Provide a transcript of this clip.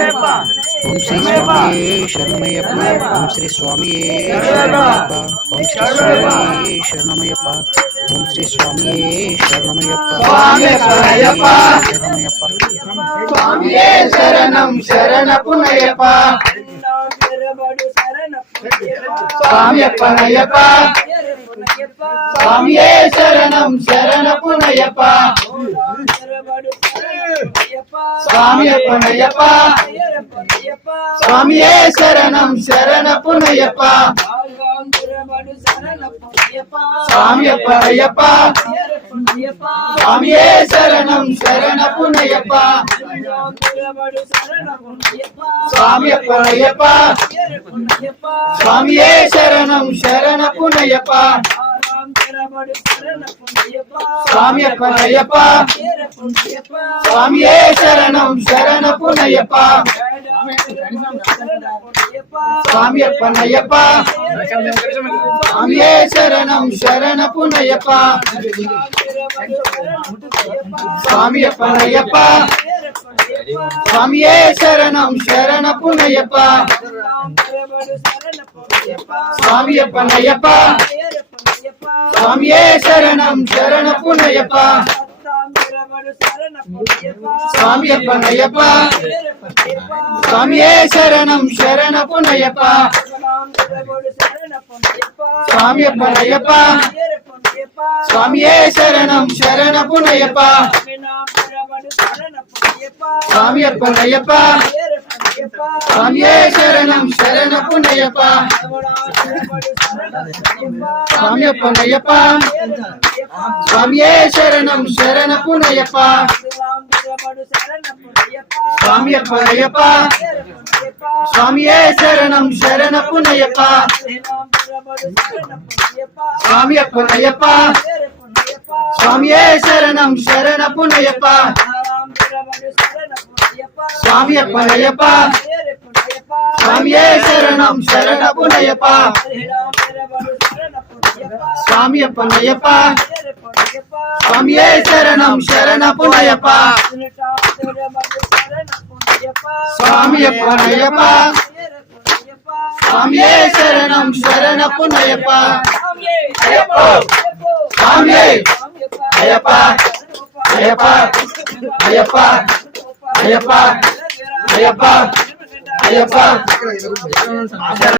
ఓం శ్రీ స్వామి శరణమయ్యప్ప. ఓం శ్రీ స్వామి శరణమయ్యప్ప. ఓం శ్రీ స్వామి శరణమయ్యప్ప. ఓం శ్రీ స్వామి శరణమయ్యప్ప. శరణమయ్యప్ప. స్వామియే శరణం శరణపునయ్యప్ప. స్వామియప్పనయ్యప్ప. స్వామియే శరణం శరణపునయ్యప్ప. స్వామియప్పనయ్యప్ప. స్వామియే శరణం శరణపునయ్యప్ప. స్వామియప్పనయ్యప్ప. స్వామియే శరణం శరణపునయ్యప్ప. స్వామియప్పనయ్యప్ప. స్వామియే శరణం శరణపునయ్యప్ప. స్వామియప్పనయ్యప్ప. స్వామియే శరణం శరణపునయ్యప్ప. స్వామియప్పనయ్యప్ప. స్వామియే శరణం శరణపునయ్యప్ప. స్వామియప్పనయ్యప్ప. స్వామియే శరణం శరణపునయ్యప్ప. స్వామియప్పనయ్యప్ప. స్వామియే శరణం శరణపునయ్యప్ప. స్వామియప్పనయ్యప్ప. స్వామియే శరణం శరణపునయ్యప్ప. స్వామియప్పనయ్యప్ప. స్వామియే శరణం శరణపునయ్యప్ప. స్వామియప్పనయ్యప్ప. స్వామియే శరణం శరణపునయ్యప్ప. స్వామియప్పనయ్యప్ప. స్వామియే శరణం శరణపునయ్యప్ప. స్వామియప్పనయ్యప్ప. స్వామియే శరణం శరణపునయ్యప్ప. స్వామియప్పనయ్యప్ప. స్వామియే శరణం శరణపునయ్యప్ప. స్వామియప్పనయ్యప్ప. స్వామియే శరణం శరణపునయ్యప్ప. స్వామియప్పనయ్యప్ప. స్వామియే శరణం శరణపునయ్యప్ప. స్వామియప్పనయ్యప్ప. స్వామియే శరణం శరణపునయ్యప్ప. స్వామియే అయ్యప్ప అయ్యప్ప అయ్యప్ప అయ్యప్ప అయ్యప్ప అయ్యప్ప